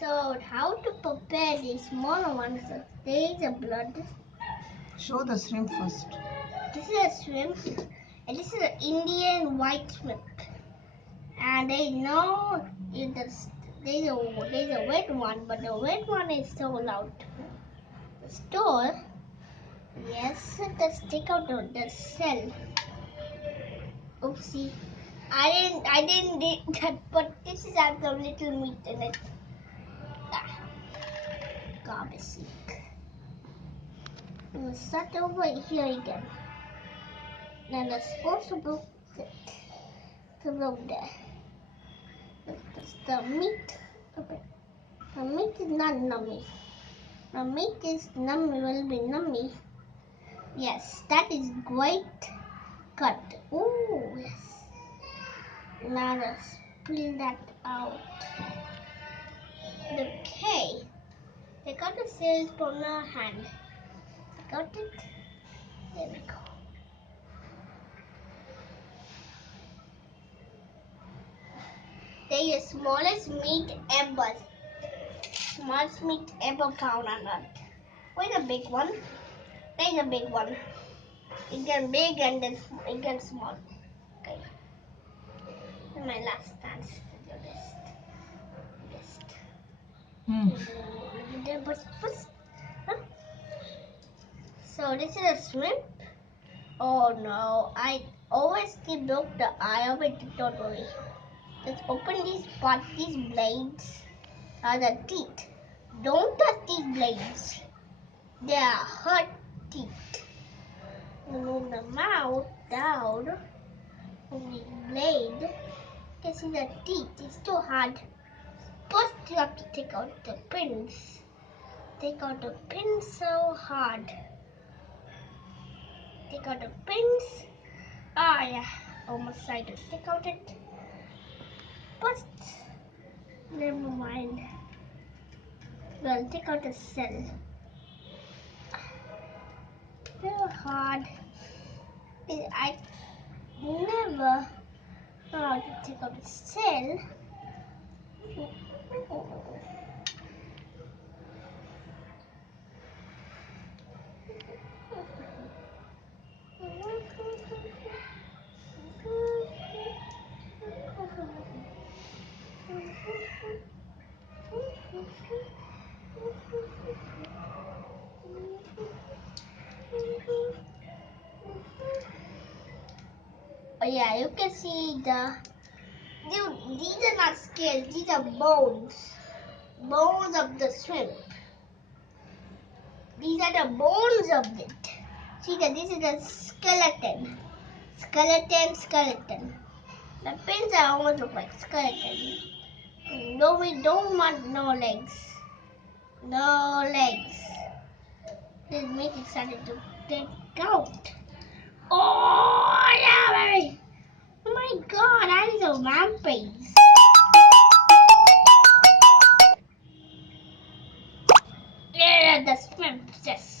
So how to prepare these smaller ones? There is a blood. Show the shrimp first. This is a shrimp, and this is an Indian white shrimp. And they know there's a red one, but the red one is so loud. The store, yes, let's take out the shell. Oopsie, I didn't do that, but this is has a little meat in it. Garbage sick. We'll start over here again. Then the supposed to go there. The meat. The meat is not nummy. The meat is nummy, will be nummy. Yes, that is great cut. Oh, yes. Now let's spill that out. Okay. Take out the cells from your hand. Take out it. There we go. They are smallest meat ever. Smallest meat ever found on earth. Where's the big one? There's a big one. It gets big and then it gets small. Okay. And my last chance to do this. So this is a shrimp. Oh no, I always broke the eye of it. Don't worry. Let's open these parts. These blades are the teeth. Don't touch these blades. They are hurt teeth. Remove the mouth down from the blade. You can see the teeth. It's too hard. First, you have to take out the pins. Take out the pins so hard. Take out the pins. Ah, yeah. Almost tried to take out it. But never mind. We'll take out the cell. Very hard. I never know how to take out the cell. Oh yeah, you can see these are not scales, these are bones. Bones of the shrimp. These are the bones of it. See that this is the skeleton. Skeleton. The pins are almost look like skeleton. No, we don't want no legs. No legs. This meat is starting to take out. Oh yeah, baby. Oh my god, that is a rampage. Yeah, the shrimp, yes.